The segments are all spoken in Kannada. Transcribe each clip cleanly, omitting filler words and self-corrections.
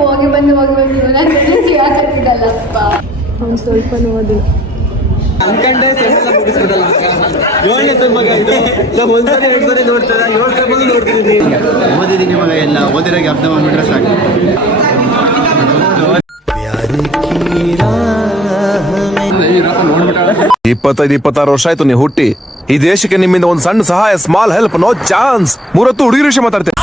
ಹೋಗಿ ಬಂದು ನಾನು ಸಿಗಾಕತ್ತಿದ್ದಲ್ಲಪ್ಪ. ಅವ್ನು ಸ್ವಲ್ಪ ನೋಡಿ ಅನ್ಕಂಡೆ ಮುಗಿಸ್ಬಿಡಲ್ಲ. 7ನೇ ಸೆಮ್ ಮಗ ಇದು. ನಾವು ಒಂದ್ಸರಿ 2 ಸರಿ ನೋಡ್ತಾರೆ, 7 ಸೆಮ್ ನೋಡ್ತಿದ್ದೀನಿ. ಓದಿದ್ದೀನಿ ಮಗ, ಎಲ್ಲ ಓದಿರೋಕೆ ಅರ್ಥ ಮಾಡ್ಬಿಟ್ರೆ ಸಾಕು. 25-26 ವರ್ಷ ಆಯ್ತು ನೀವು ಹುಟ್ಟಿ. ಈ ದೇಶಕ್ಕೆ ನಿಮ್ಮಿಂದ ಒಂದು ಸಣ್ಣ ಸಹಾಯ, ಸ್ಮಾಲ್ ಹೆಲ್ಪ್, ನೋ ಚಾನ್ಸ್. 30 ಹುಡುಗಿರ ವಿಷಯ ಮಾತಾಡ್ತೇನೆ.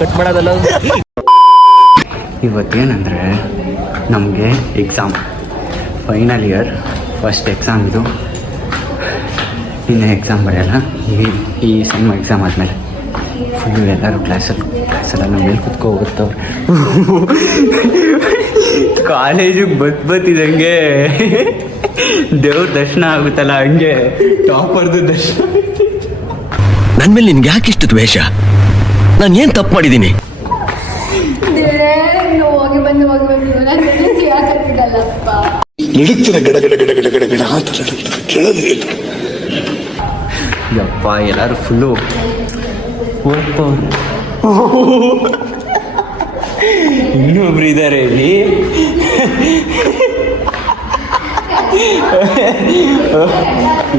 ಕಟ್ ಮಾಡೋದಲ್ಲ. ಇವತ್ತೇನಂದರೆ ನಮಗೆ exam, final year first exam ಇದು. ಇನ್ನೇ ಎಕ್ಸಾಮ್ ಬರೆಯಲ್ಲ. ಈ ಸೆಮ್ ಎಕ್ಸಾಮ್ ಆದಮೇಲೆ ಫುಲ್ಲು ಎಲ್ಲರೂ ಕ್ಲಾಸೆಲ್ಲ ನಮ್ಮ ಮೇಲೆ ಕುತ್ಕೊ ಹೋಗುತ್ತವ್ರು. ಕಾಲೇಜಿಗೆ ಬತ್ತಿದಂಗೆ ದೇವ್ರ ದರ್ಶನ ಆಗುತ್ತಲ್ಲ, ಹಂಗೆ ಟಾಪರ್ದು ದರ್ಶನ. ನನ್ನ ಮೇಲೆ ನಿನ್ಗೆ ಯಾಕೆ ಇಷ್ಟು ದ್ವೇಷ? ನಾನು ಏನು ತಪ್ಪು ಮಾಡಿದ್ದೀನಿ? ಹೋಗಿ ಬಂದು ನಾನು ಸಿಗಾಕತ್ತಿದ್ದಲ್ಲಪ್ಪ. ಯಪ್ಪ, ಎಲ್ಲರೂ ಫುಲ್ಲು ಓದ್ತವ್ರು. ಇನ್ನೊಬ್ರು ಇದ್ದಾರೆ ಇಲ್ಲಿ.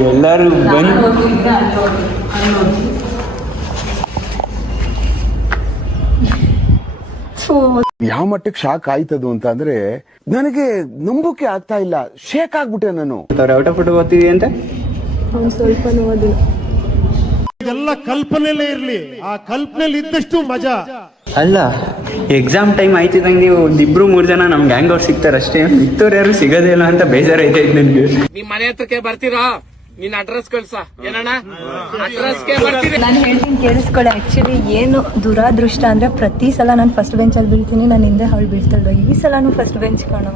ಎಲ್ಲರೂ ಬಂದು ಯಾವ ಮಟ್ಟಕ್ಕೆ ಶಾಕ್ ಆಯ್ತದು ಅಂತ ಅಂದ್ರೆ ನನಗೆ ನಂಬೋಕೆ ಆಗ್ತಾ ಇಲ್ಲ. ಶೇಕ್ ಆಗ್ಬಿಟ್ಟೆ ನಾನು. ಔಟ್ ಆಫ್ ಫೋಟೋ ಓದ್ತಿದ್ವಿ ಅಂತ ಅವ್ನು ಸ್ವಲ್ಪ ನೋಡಿ. ಇದೆಲ್ಲ ಕಲ್ಪನೆಯಲ್ಲೇ ಇರ್ಲಿ, ಆ ಕಲ್ಪನೆಯಲ್ಲಿ ಇದ್ದಷ್ಟು ಮಜಾ. ಅಲ್ಲ, ಎಕ್ಸಾಮ್ ಟೈಮ್ ಆಯ್ತಿದಂಗೆ ಒಂದಿಬ್ರು 3 ಜನ ನಮ್ಗೆ ಹ್ಯಾಂಗ್ ಅವ್ರು ಸಿಗ್ತಾರೆ ಅಷ್ಟೇ. ಮಿಕ್ಕವ್ರು ಯಾರು ಸಿಗೋದೇ ಇಲ್ಲ ಅಂತ ಬೇಜಾರೈತೆ ನನಗೆ. ನಿಮ್ ಮನೆ ಹತ್ರಕ್ಕೆ ಬರ್ತೀರಾ? ನಿನ್ನ ಅಡ್ರೆಸ್ ಕಳ್ಸ. ಏನಣ್ಣ ಅಡ್ರೆಸ್ಗೆ ಬರ್ತೀರಿ? ನಾನು ಹೇಳ್ತೀನಿ ಕೇಳಿಸ್ಕೊಳ್ಳಿ. ಆಕ್ಚುಲಿ ಏನು ದುರಾದೃಷ್ಟ ಅಂದ್ರೆ ಪ್ರತಿ ಸಲ ನಾನು ಫಸ್ಟ್ ಬೆಂಚಲ್ಲಿ ಬೀಳ್ತೀನಿ, ನಾನು ಹಿಂದೆ ಅವಳು ಬೀಳ್ತಾಳೆ. ಈ ಸಲನು ಫಸ್ಟ್ ಬೆಂಚ್ ಕಾಣೋ.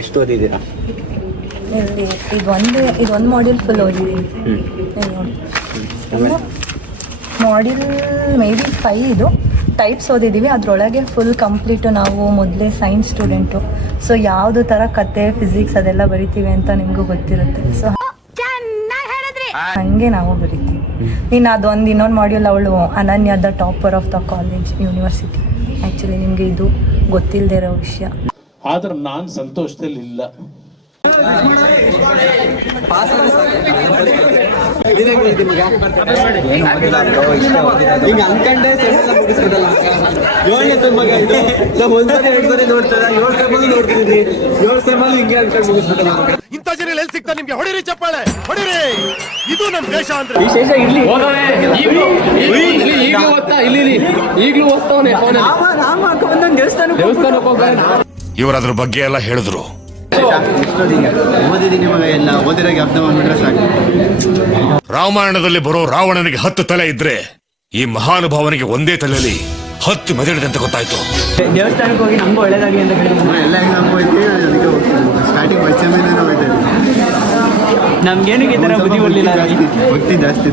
ಎಷ್ಟು ಓದಿದ್ದೀರಾ? ಇಲ್ಲಿ ಇದೊಂದು ಮಾಡ್ಯೂಲ್ ಫುಲ್ ಓದಿದ್ದೀನಿ. ಮಾಡ್ಯೂಲ್ ಮೇ ಬಿ 5 ಇದು ಟೈಪ್ಸ್ ಓದಿದ್ದೀವಿ. ಅದರೊಳಗೆ ಫುಲ್ ಕಂಪ್ಲೀಟು. ನಾವು ಮೊದಲೇ ಸೈನ್ಸ್ ಸ್ಟೂಡೆಂಟು, ಸೊ ಯಾವುದು ಥರ ಕತೆ, ಫಿಸಿಕ್ಸ್ ಅದೆಲ್ಲ ಬರಿತೀವಿ ಅಂತ ನಿಮಗೂ ಗೊತ್ತಿರುತ್ತೆ. ಸೊ ಹಂಗೆ ನಾವು ಬರಿತೀವಿ. ಇನ್ನು ಅದೊಂದು ಇನ್ನೊಂದು ಮಾಡ್ಯೂಲ್ ಅವಳು ಅನನ್ಯ, the topper of the college university. Actually ನಿಮಗೆ ಇದು ಗೊತ್ತಿಲ್ಲದೆ ಇರೋ ವಿಷಯ. ಆದ್ರೆ ನಾನು ಸಂತೋಷದಲ್ಲಿಲ್ಲ. ಈಗ ಅನ್ಕಂಡೆ ಮುಗಿಸ್ಬಿಡಲ್ಲ. 7ನೇ ಸೆಮ್ ಮಗ ಇದು. ನಾವು ಒಂದ್ಸರಿ 2 ಸರಿ ನೋಡ್ತಾರೆ, 7 ಸೆಮ್ ನೋಡ್ತಿದ್ದೀನಿ. 7 ಸೆಮ್ ಹಿಂಗೆ ಅನ್ಕೊಂಡು ಮುಗಿಸ್ಬಿಡಲ್ಲ. ಇಂಥ ಜನ ಎಲ್ಲಿ ಸಿಗ್ತಾರೆ ನಿಮ್ಗೆ? ಹೊಡಿರಿ ಚಪ್ಪಾಳೆ, ಹೊಡಿರಿ. ಇದು ನಮ್ ದೇಶ ಅಂದ್ರೆ. ವಿಶೇಷ ಇರ್ಲಿ. ಈಗಲೂ ಓದ್ತಾವನೆ. ದೇವಸ್ಥಾನಕ್ಕೆ ಹೋಗ. ಇವರು ಅದ್ರ ಬಗ್ಗೆ ಎಲ್ಲ ಹೇಳಿದ್ರು. ಓದಿದ್ದೀನಿ ಮಗ, ಎಲ್ಲ ಓದಿರೋಕೆ ಅರ್ಥ ಮಾಡ್ಬಿಟ್ರೆ ಸಾಕು. ರಾಮಾಯಣದಲ್ಲಿ ಬರೋ ರಾವಣನಿಗೆ 10 ತಲೆ ಇದ್ರೆ ಈ ಮಹಾನುಭಾವನಿಗೆ ಒಂದೇ ತಲೆಯಲ್ಲಿ 10 ಮೆದಳಿದೆ ಅಂತ ಗೊತ್ತಾಯ್ತು. ದೇವಸ್ಥಾನಕ್ಕೆ ಹೋಗಿ ನಮಗೂ ಒಳ್ಳೇದಾಗಲಿ ಅಂತ ಎಲ್ಲ ಎಕ್ಸಾಮ್ ಹೋಗ್ತೀವಿ. ಸ್ಟಾರ್ಟಿಂಗ್ ಪರಿಚಯನೇ ಹೋಗ್ತಾ ಇದ್ದೀವಿ. ನಮ್ಗೇನಿಗೆ ಈ ಥರ ಬುದ್ಧಿ ಒಳ್ಳಿಲ್ಲ. ಭಕ್ತಿ ಜಾಸ್ತಿ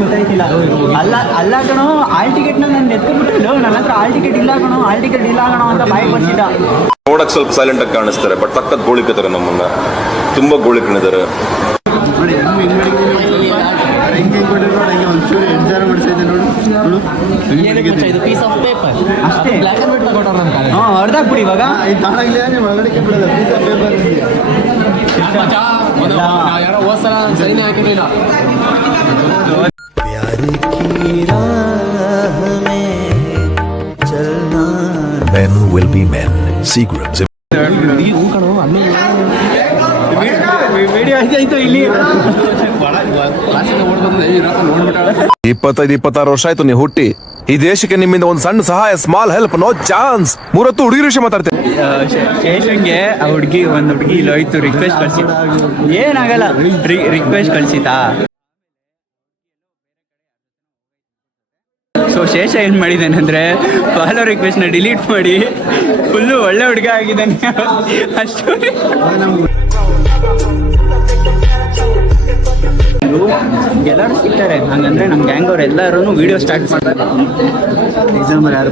ಗೊತ್ತಾಯ್ತಿಲ್ಲ. ಅಲ್ಲ ಕಣೋ, ಆಲ್ ಟಿಕೆಟ್ನ ನಾನು ಎತ್ಕೊಂಡ್ಬಿಟ್ಟಿಲ್ಲ. ನನ್ನ ಹತ್ರ ಆಲ್ ಟಿಕೆಟ್ ಇಲ್ಲ ಕಣೋ, ಆಲ್ ಟಿಕೆಟ್ ಇಲ್ಲ ಕಣೋ ಅಂತ ಬಾಯಿ ಬರ್ತಿದ್ದ. ನೋಡಕ್ ಸ್ವಲ್ಪ ಸೈಲೆಂಟ್ ಆಗಿ ಕಾಣಿಸ್ತಾರೆ, ಬಟ್ ಸಖತ್ ಗೋಳಿಕತಾರೆ. ನಮ್ಮನ್ನ ತುಂಬಾ ಗೋಳಿಕೊಂಡಿದ್ದಾರೆ. ನೋಡಿ ಹೆಂಗೆ ಕೊಟ್ಟಿರೋ ಹಂಗೆ ಒಂಚೂರು ಎಡ್ಜಾರು ಮಾಡಿಸೈತೆ ನೋಡು. ಹೊಡೆದಾಕ್ಬಿಡಿ ಇವಾಗ. ತಾನಾಗ್ಲಿ ಒಳಗಡೆ ಬಿಡೋದು ಪೀಸ್ ಆಫ್ ಪೇಪರ್. ಯಾರೋ ಹೋದ್ಸಲ ಸರಿನೇ ಹಾಕಿರ್ಲಿಲ್ಲ. Men will be men. Seagram's. Video ಆಯ್ತು ಇಲ್ಲಿ. 25-26 ವರ್ಷ ಆಯ್ತು ನೀವು ಹುಟ್ಟಿ. ಈ ದೇಶಕ್ಕೆ ನಿಮ್ಮಿಂದ ಒಂದು ಸಣ್ಣ ಸಹಾಯ, ಸ್ಮಾಲ್ ಹೆಲ್ಪ್, ನೋ ಚಾನ್ಸ್. 30 ಹುಡುಗಿರ ವಿಷಯ ಮಾತಾಡ್ತೇನೆ. ಶೇಷನ್ಗೆ ಆ ಹುಡುಗಿ ಒಂದು ಹುಡುಗಿ ಇಲ್ಲೋಯ್ತು, ರಿಕ್ವೆಸ್ಟ್ ಕಳ್ಸಿದ್ದ. ಏನಾಗಲ್ಲ, ರಿಕ್ವೆಸ್ಟ್ ಕಳ್ಸಿತಾ. ಸೊ ಶೇಷ ಏನು ಮಾಡಿದ್ದಾನಂದ್ರೆ ಫಾಲೋ ರಿಕ್ವೆಸ್ಟ್ನ ಡಿಲೀಟ್ ಮಾಡಿ ಫುಲ್ಲು ಒಳ್ಳೆ ಹುಡುಗ ಆಗಿದ್ದಾನೆ ಅಷ್ಟು. ಎಲ್ಲರೂ ಸಿಗ್ತಾರೆ ಹಂಗಂದ್ರೆ ನಮ್ಮ ಗ್ಯಾಂಗ್ ಅವ್ರು ಎಲ್ಲರೂ ವಿಡಿಯೋ ಸ್ಟಾರ್ಟ್ ಮಾಡ್ತಾರೆ. ಎಕ್ಸಾಂಪಲ್ ಯಾರು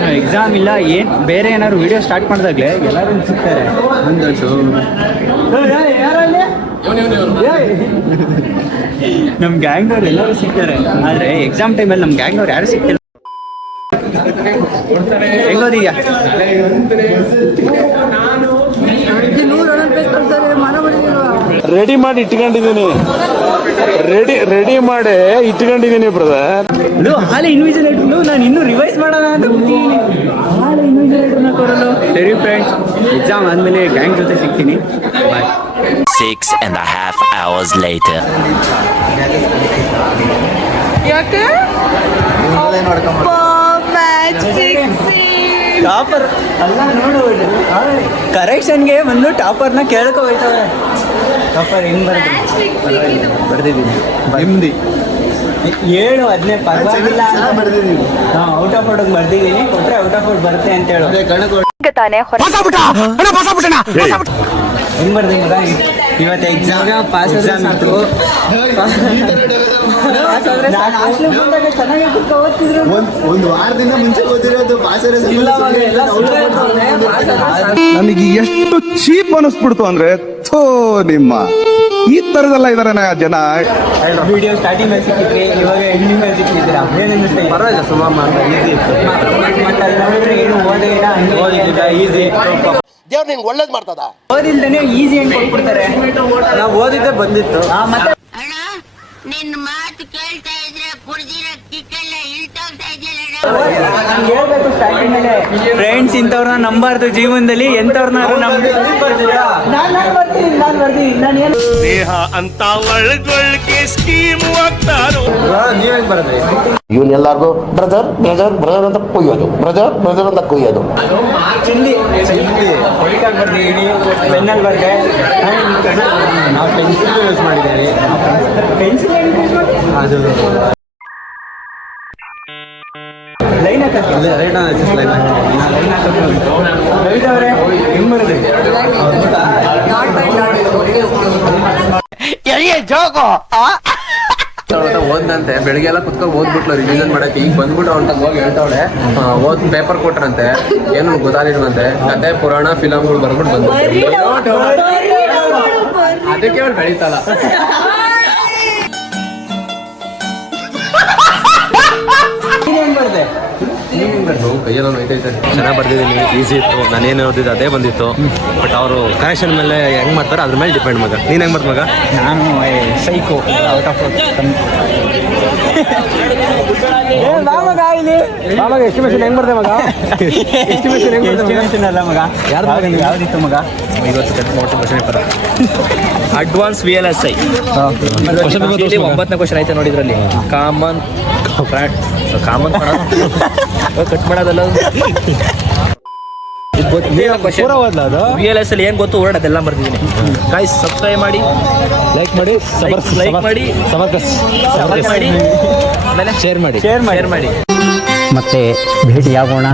ನಾವು ಎಕ್ಸಾಮ್ ಇಲ್ಲ ಏನು ಬೇರೆ ಏನಾದ್ರು ವಿಡಿಯೋ ಸ್ಟಾರ್ಟ್ ಮಾಡಿದಾಗಲೇ ಎಲ್ಲರೂ ಸಿಗ್ತಾರೆ ನಮ್ಮ ಗ್ಯಾಂಗ್ನವ್ರು ಎಲ್ಲರೂ ಸಿಗ್ತಾರೆ, ಆದರೆ ಎಕ್ಸಾಮ್ ಟೈಮಲ್ಲಿ ನಮ್ಮ ಗ್ಯಾಂಗ್ನವ್ರು ಯಾರು ಸಿಗ್ತಿಲ್ಲ. ಹೆಂಗೋದೀಗ ರೆಡಿ ಮಾಡಿ ಇಟ್ಕೊಂಡಿದ್ದೀನಿ ಬ್ರದರ್. ಹಾಲೆ ಇನ್ವಿಜಿಲೇಟರ್ನು ನಾನು ಇನ್ನೂ ರಿವೈಸ್ ಮಾಡೋಣ ಅಂತ ಕೂತಿದ್ದೀನಿ. ಹಾಲೆ ಇನ್ವಿಜಿಲೇಟರ್ನ ಕೊಡಲು. ಸರಿ ಫ್ರೆಂಡ್ಸ್, ಎಕ್ಸಾಮ್ ಆದಮೇಲೆ ಗ್ಯಾಂಗ್ ಜೊತೆ ಸಿಗ್ತೀನಿ. ಬಾಯ್. 6.5 hours later. ಟಾಪರ್ ಅಲ್ಲ ನೋಡು, ಕರೆಕ್ಷನ್ಗೆ ಬಂದು ಟಾಪರ್ನ ಕೇಳ್ಕೊ ಹೋಯ್ತವೆ. ಟಾಪರ್ ಹೆಂಗ್ ಬರ್ದಿದ್ದೀನಿ ನೆಮ್ಮದಿ 7-15 ಪರವಾಗಿಲ್ಲ ಬರ್ದಿದ್ದೀನಿ. ಔಟ್ ಆಫ್ ಔಟ್ ಬರ್ದಿದ್ದೀನಿ, ಕೊಟ್ರೆ ಔಟ್ ಆಫ್ ಔಟ್ ಬರುತ್ತೆ ಅಂತ ಹೇಳು. ಹೆಂಗ್ ಬರ್ದಿ ಮಗ? ಇವತ್ತು ಎಕ್ಸಾಮ್ ಪಾಸ್ ಇತ್ತು. ಒಂದು ವಾರದಿಂದ ಮುಂಚೆ ಓದಿರೋದು ನನಗೆ ಎಷ್ಟು ಚೀಪ್ ಅನಿಸ್ಬಿಡ್ತು ಅಂದ್ರೆ ಥೋ ನಿಮ್ಮ ಈ ತರದೆಲ್ಲ ಇದಾರೆ ಜನ. ವಿಡಿಯೋ ಸ್ಟಾರ್ಟಿಂಗ್ ಮೇಲೆ ಸಿಕ್ಕಿದ್ರಿ, ಇವಾಗ ಎಂಡಿಂಗ್ ಮೇಲೆ ಸಿಕ್ಕಿದ್ದೀರಾ. ಏನ್ ಅನ್ನಿಸ್ತಾ ಇದೆ? ಪರವಾಗಿಲ್ಲ, ಸುಮಾರು ಈಸಿ ಇತ್ತು. ಮತ್ತೆ ಅಲ್ಲಿ ನೋಡಿದ್ರೆ ಏನು ಓದಿಲ್ಲ, ಈಸಿ ಇತ್ತು. ದೇವ್ರು ನಿಂಗೆ ಒಳ್ಳೇದು ಮಾಡ್ತದ. ಓದಿಲ್ದೇನೆ ಈಸಿ ಅಂತ ಕೊಟ್ಬಿಡ್ತಾರೆ. ನಾವು ಓದಿದ್ದೆ ಬಂದಿತ್ತು. ಮತ್ತೆ ನಿನ್ನ ಮಾತು ಕೇಳ್ತಾ ಇದ್ರೆ ಕುಡ್ದಿರೋ ಕಿಕ್ಕೆಲ್ಲ ಇಳ್ತೋಗ್ತಾ ಇದೆಯಲ್ಲ. ಹೇಳ್ಬೇಕು ಸ್ಟಾರ್ಟಿಂಗ್ ಮೇಲೆ, ಫ್ರೆಂಡ್ಸ್ ಇಂಥವ್ರನ್ನ ನಂಬಾರ್ದು ಜೀವನದಲ್ಲಿ, ಎಂಥವ್ರನ್ನ ನಾನು ಬರ್ತೀನಿ. ನಾನು ಏನು ದೇಹ ಅಂತ ಒಳಗೊಳಗೆ ಸ್ಕೀಮ್ ಆಗ್ತಾರೋ. ನೀವೇನ್ ಬರದ್ರಿ? ಇವನ್ನೆಲ್ಲರಿಗೂ ಬ್ರದರ್ ಅಂತ ಕೊಯ್ಯೋದು, ಬ್ರದರ್ ಅಂತ ಕೊಯ್ಯೋದು. ಚಿಲ್ಲಿ ಹೊಡಿತಾಗ ಬರ್ದಿದ್ದೀನಿ, ಪೆನ್ನಲ್ಲಿ ಬರ್ದೆ. ನಾವು ಪೆನ್ಸಿಲ್ ಯೂಸ್ ಮಾಡಿದ್ದೀವಿ. ಪೆನ್ಸಿಲ್ ಅದು ಲೈನ್ ಹಾಕಿ ರೈಟ್ ಲೈನ್ ರವಿದವ್ರೆ ಹೆಂಗ್ ಬರೋದು? ಓದ್ನಂತೆ ಬೆಳಿಗ್ಗೆ ಎಲ್ಲ ಕುತ್ಕೊಂಡು ಓದ್ಬಿಟ್ಲು ರಿವಿಷನ್ ಮಾಡಕ್ಕೆ. ಈಗ ಬಂದ್ಬಿಟ್ಟು ಅವ್ನ ಹೋಗಿ ಹೇಳ್ತಾವಳೆ ಓದ್ ಪೇಪರ್ ಕೊಟ್ರಂತೆ, ಏನು ಗೊತ್ತಾಗಿಲ್ವಂತೆ. ಕತೆ ಪುರಾಣ ಫಿಲಮ್ಗಳು ಬರ್ಬಿಟ್ಟು ಬಂದು ಅದಕ್ಕೆ ಅವ್ರು ಬೆಳೀತಲ್ಲ. ಹೆಂಗ್ ಬರ್ದೆ? ಕೈಯೆಲ್ಲ ನೋಯ್ತೈತೆ. ಚೆನ್ನಾಗಿ ಬರ್ದಿದ್ದೀನಿ, ಈಸಿ ಇತ್ತು. ನಾನೇನು ಓದಿದ್ದು ಅದೇ ಬಂದಿತ್ತು. ಬಟ್ ಅವರು ಕನೆಕ್ಷನ್ ಮೇಲೆ ಹೆಂಗ್ ಮಾಡ್ತಾರೆ ಅದ್ರ ಮೇಲೆ ಡಿಪೆಂಡ್ ಮಗ. ನೀನ್ ಹೆಂಗ್ ಮಾಡ್ತ ಮಗ? ನಾನು ಸೈಕೋ ಔಟ್ ಆಫ್ ಎಸ್ಟಿಮೇಷನ್ ಹೆಂಗ್ ಬರ್ದೆ ಮಗ? ಎಸ್ಟಿಮೇಷನ್ ಅಲ್ಲ ಮಗ, ಯಾವ್ದಿತ್ತು ಮಗ? ಅಡ್ವಾನ್ಸ್ VLSI 9ನೇ ಕ್ವಶನ್ ಐತೆ ನೋಡಿದ್ರಲ್ಲಿ. ಕಾಮನ್ ಕಟ್ ಮಾಡೋದಲ್ಲ. VLSI ಏನ್ ಗೊತ್ತು ವರ್ಡ್ ಅದೆಲ್ಲ ಬರ್ತಿದ್ದೀನಿ. ಗೈಸ್ ಸಬ್ಸ್ಕ್ರೈಬ್ ಮಾಡಿ, ಲೈಕ್ ಮಾಡಿ, ಆಮೇಲೆ ಶೇರ್ ಮಾಡಿ. ಮತ್ತೆ ಭೇಟಿಯಾಗೋಣ.